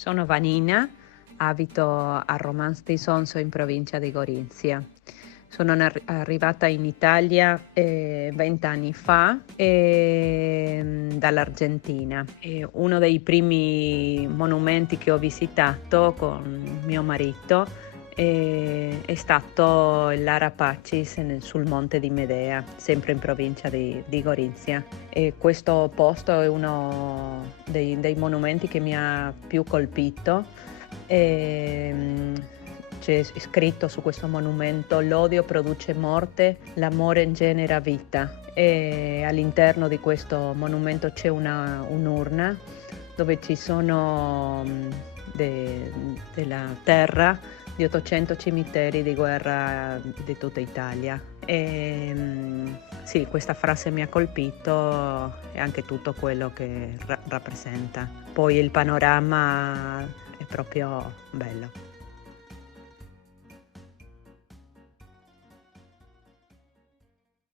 Sono Vanina, abito a Romans di Sonso in provincia di Gorizia. Sono arrivata in Italia 20 anni fa dall'Argentina. E uno dei primi monumenti che ho visitato con mio marito è stato l'Arapacis sul monte di Medea, sempre in provincia di Gorizia. E questo posto è uno dei monumenti che mi ha più colpito. C'è scritto su questo monumento: l'odio produce morte, l'amore genera vita. E all'interno di questo monumento c'è un'urna dove ci sono della terra di 800 cimiteri di guerra di tutta Italia. Sì, questa frase mi ha colpito e anche tutto quello che rappresenta. Poi il panorama è proprio bello.